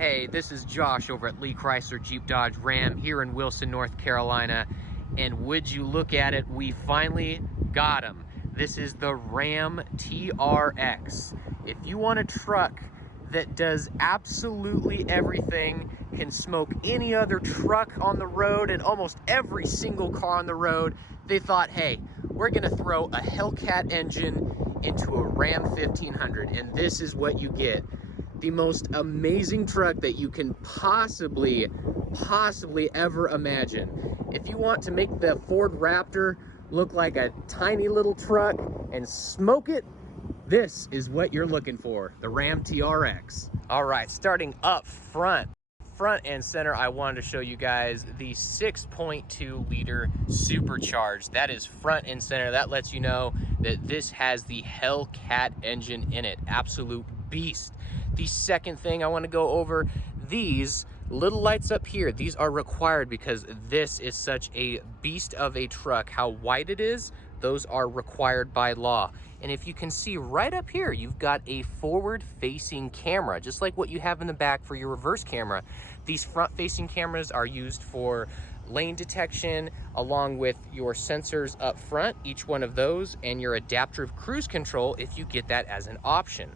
Hey, this is Josh over at Lee Chrysler Jeep Dodge Ram here in Wilson, North Carolina. And would you look at it, we finally got him. This is the Ram TRX. If you want a truck that does absolutely everything, can smoke any other truck on the road and almost every single car on the road, they thought, hey, we're gonna throw a Hellcat engine into a Ram 1500, and this is what you get. The most amazing truck that you can possibly ever imagine. If you want to make the Ford Raptor look like a tiny little truck and smoke it, this is what you're looking for, the Ram TRX. All right, starting up front and center, I wanted to show you guys the 6.2 liter supercharged. That is front and center. That lets you know that this has the Hellcat engine in it. Absolute beast. The second thing I want to go over, these little lights up here, these are required because this is such a beast of a truck. How wide it is, those are required by law. And if you can see right up here, you've got a forward-facing camera, just like what you have in the back for your reverse camera. These front-facing cameras are used for lane detection, along with your sensors up front, each one of those, and your adaptive cruise control if you get that as an option.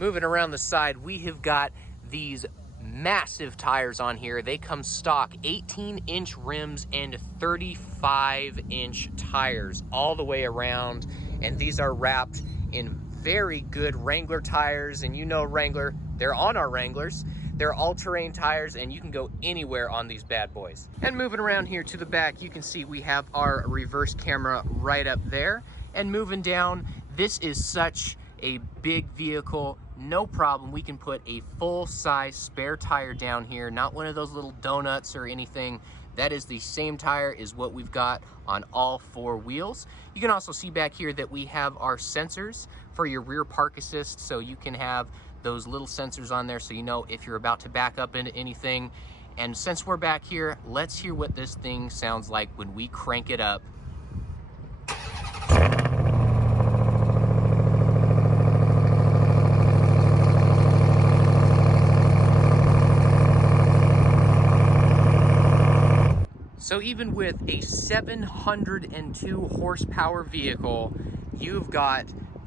Moving around the side, we have got these massive tires on here. They come stock 18-inch rims and 35-inch tires all the way around, and these are wrapped in very good Wrangler tires. And you know Wrangler, they're on our Wranglers. They're all-terrain tires, and you can go anywhere on these bad boys. And moving around here to the back, you can see we have our reverse camera right up there. And moving down, this is such a big vehicle, no problem. We can put a full-size spare tire down here, not one of those little donuts or anything. That is the same tire as what we've got on all four wheels. You can also see back here that we have our sensors for your rear park assist, so you can have those little sensors on there so you know if you're about to back up into anything. And since we're back here, let's hear what this thing sounds like when we crank it up. So even with a 702 horsepower vehicle, you've got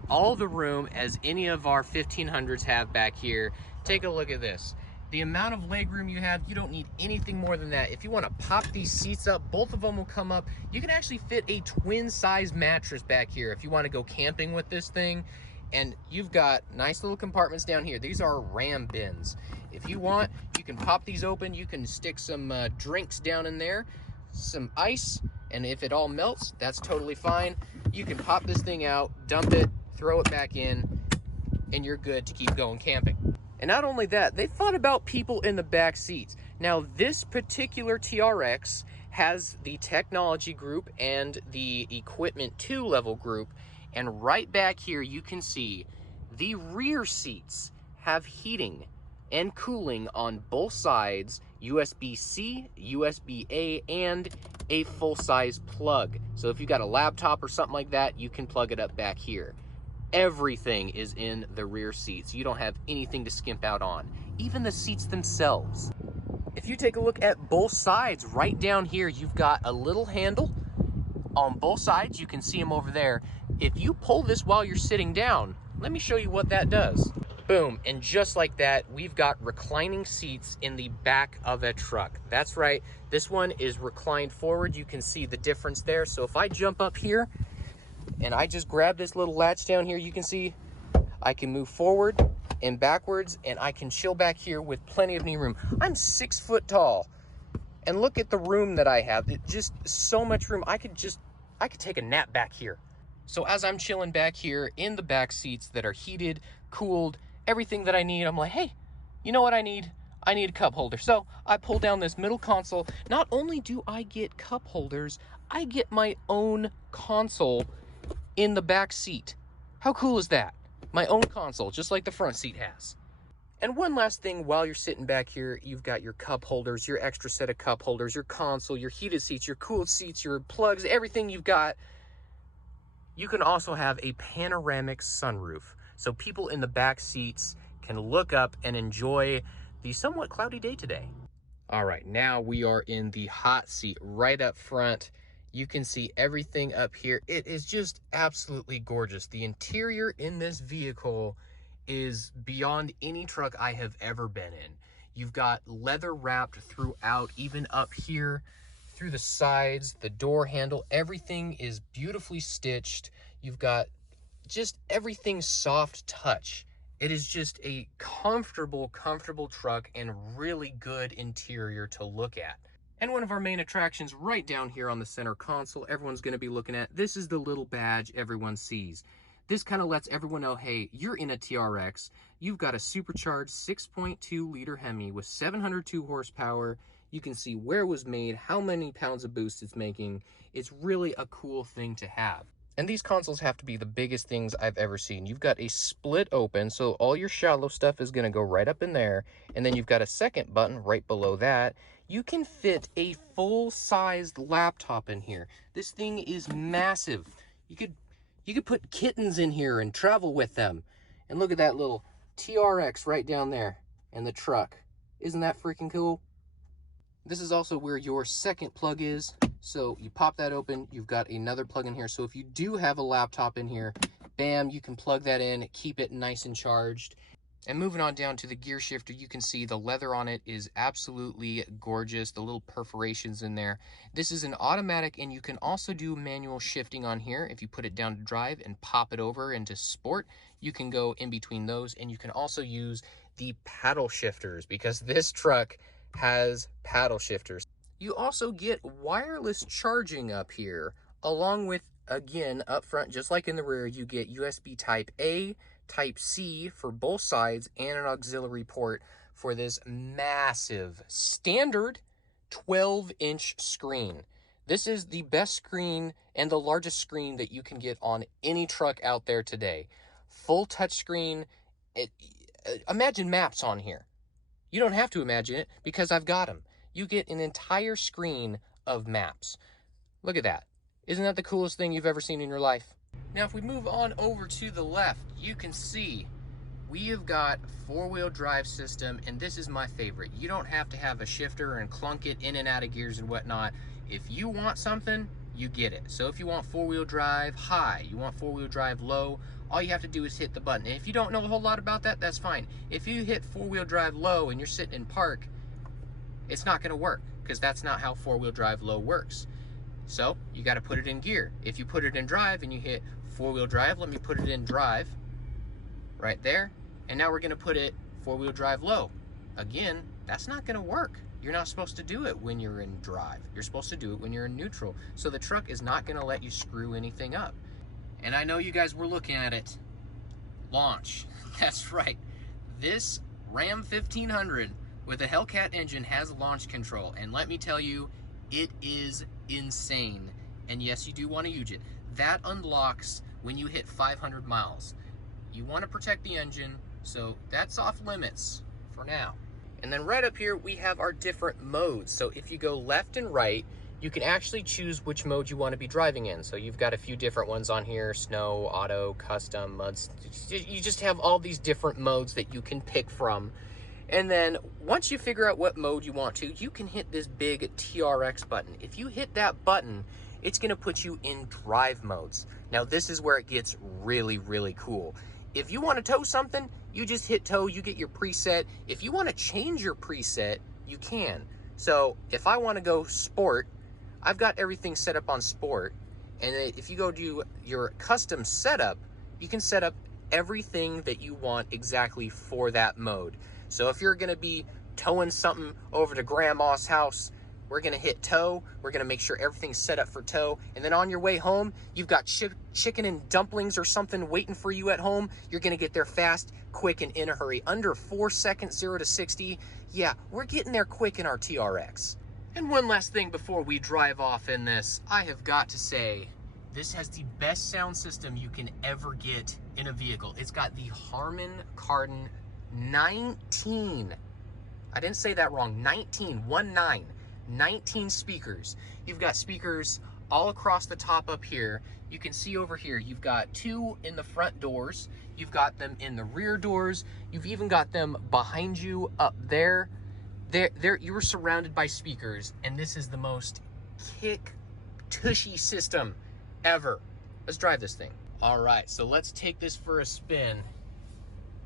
all the room as any of our 1500s have back here. Take a look at this. The amount of leg room you have, you don't need anything more than that. If you want to pop these seats up, both of them will come up. You can actually fit a twin size mattress back here if you want to go camping with this thing. And you've got nice little compartments down here. These are Ram bins. If you want, you can pop these open. You can stick some drinks down in there, some ice, and if it all melts, that's totally fine. You can pop this thing out, dump it, throw it back in, and you're good to keep going camping. And not only that, they thought about people in the back seats. Now, this particular TRX has the technology group and the equipment 2 level group. And right back here, you can see the rear seats have heating and cooling on both sides, USB-C, USB-A, and a full-size plug. So if you've got a laptop or something like that, you can plug it up back here. Everything is in the rear seats. You don't have anything to skimp out on. Even the seats themselves. If you take a look at both sides, right down here, you've got a little handle on both sides. You can see them over there. If you pull this while you're sitting down, let me show you what that does. Boom, and just like that, we've got reclining seats in the back of a truck. That's right, this one is reclined forward. You can see the difference there. So if I jump up here and I just grab this little latch down here, you can see I can move forward and backwards, and I can chill back here with plenty of knee room. I'm 6 foot tall, and look at the room that I have. It just so much room. I could take a nap back here. So as I'm chilling back here in the back seats that are heated, cooled, everything that I need, I'm like, hey, you know what I need? I need a cup holder. So I pull down this middle console. Not only do I get cup holders, I get my own console in the back seat. How cool is that? My own console, just like the front seat has. And one last thing, while you're sitting back here, you've got your cup holders, your extra set of cup holders, your console, your heated seats, your cooled seats, your plugs, everything you've got. You can also have a panoramic sunroof. So people in the back seats can look up and enjoy the somewhat cloudy day today. All right, now we are in the hot seat right up front. You can see everything up here. It is just absolutely gorgeous. The interior in this vehicle is beyond any truck I have ever been in. You've got leather wrapped throughout, even up here, through the sides, the door handle, everything is beautifully stitched. You've got just everything soft touch. It is just a comfortable truck and really good interior to look at. And one of our main attractions right down here on the center console, everyone's gonna be looking at, this is the little badge everyone sees. This kind of lets everyone know, hey, you're in a TRX, you've got a supercharged 6.2 liter Hemi with 702 horsepower. You can see where it was made, how many pounds of boost it's making. It's really a cool thing to have. And these consoles have to be the biggest things I've ever seen. You've got a split open, so all your shallow stuff is gonna go right up in there. And then you've got a second button right below that. You can fit a full-sized laptop in here. This thing is massive. You could put kittens in here and travel with them. And look at that little TRX right down there and the truck. Isn't that freaking cool? This is also where your second plug is. So you pop that open, you've got another plug in here. So if you do have a laptop in here, bam, you can plug that in, keep it nice and charged. And moving on down to the gear shifter, you can see the leather on it is absolutely gorgeous. The little perforations in there. This is an automatic, and you can also do manual shifting on here. If you put it down to drive and pop it over into sport, you can go in between those, and you can also use the paddle shifters because this truck has paddle shifters. You also get wireless charging up here, along with, again, up front, just like in the rear, you get USB Type A, Type C for both sides, and an auxiliary port for this massive standard 12-inch screen. This is the best screen and the largest screen that you can get on any truck out there today. Full touchscreen. Imagine maps on here. You don't have to imagine it because I've got them. You get an entire screen of maps. Look at that. Isn't that the coolest thing you've ever seen in your life? Now, if we move on over to the left, you can see we have got four-wheel drive system, and this is my favorite. You don't have to have a shifter and clunk it in and out of gears and whatnot. If you want something, you get it. So if you want four-wheel drive high, you want four-wheel drive low, all you have to do is hit the button. And if you don't know a whole lot about that, that's fine. If you hit four-wheel drive low and you're sitting in park, it's not gonna work because that's not how four-wheel drive low works. So you gotta put it in gear. If you put it in drive and you hit four-wheel drive, let me put it in drive right there. And now we're gonna put it four-wheel drive low. Again, that's not gonna work. You're not supposed to do it when you're in drive. You're supposed to do it when you're in neutral. So the truck is not gonna let you screw anything up. And I know you guys were looking at it. Launch. That's right. This Ram 1500 with a Hellcat engine has launch control. And let me tell you, it is insane. And yes, you do want to use it. That unlocks when you hit 500 miles. You want to protect the engine, so that's off limits for now. And then right up here, we have our different modes. So if you go left and right, you can actually choose which mode you want to be driving in. So you've got a few different ones on here: snow, auto, custom, muds. You just have all these different modes that you can pick from. And then once you figure out what mode you want to, you can hit this big TRX button. If you hit that button, it's gonna put you in drive modes. Now this is where it gets really, really cool. If you wanna tow something, you just hit tow, you get your preset. If you wanna change your preset, you can. So if I wanna go sport, I've got everything set up on sport. And if you go do your custom setup, you can set up everything that you want exactly for that mode. So if you're gonna be towing something over to grandma's house, we're gonna hit tow. We're gonna make sure everything's set up for tow. And then on your way home, you've got chicken and dumplings or something waiting for you at home. You're gonna get there fast, quick, and in a hurry. Under 4 seconds, 0 to 60. Yeah, we're getting there quick in our TRX. And one last thing before we drive off in this, I have got to say, this has the best sound system you can ever get in a vehicle. It's got the Harman Kardon 19. I didn't say that wrong. 19 speakers. You've got speakers all across the top up here. You can see over here, you've got 2 in the front doors. You've got them in the rear doors. You've even got them behind you up there. You were surrounded by speakers, and this is the most tushy system ever. Let's drive this thing. All right, so let's take this for a spin.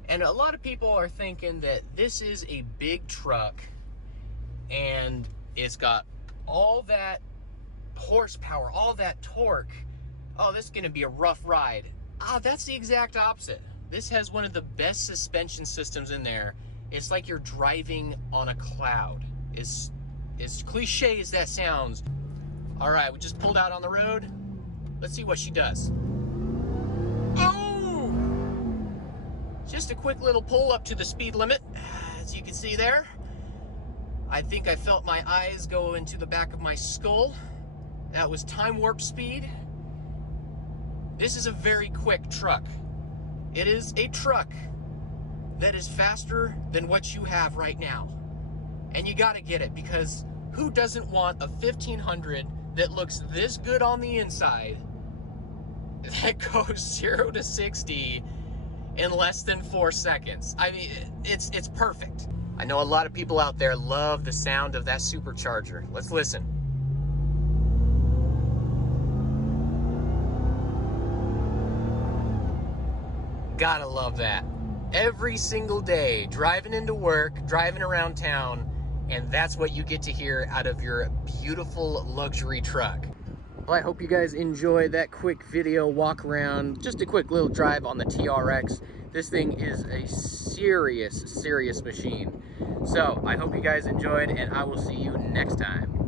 And a lot of people are thinking that this is a big truck and it's got all that horsepower, all that torque. Oh, this is gonna be a rough ride. That's the exact opposite. This has one of the best suspension systems in there. It's like you're driving on a cloud. As cliche as that sounds. All right, we just pulled out on the road. Let's see what she does. Oh! Just a quick little pull up to the speed limit, as you can see there. I think I felt my eyes go into the back of my skull. That was time warp speed. This is a very quick truck. It is a truck that is faster than what you have right now. And you gotta get it, because who doesn't want a 1500 that looks this good on the inside, that goes 0 to 60 in less than 4 seconds? I mean, it's perfect. I know a lot of people out there love the sound of that supercharger. Let's listen. Gotta love that. Every single day, driving into work, driving around town, and that's what you get to hear out of your beautiful luxury truck. Well, I hope you guys enjoyed that quick video walk around, just a quick little drive on the TRX. This thing is a serious machine. So I hope you guys enjoyed, and I will see you next time.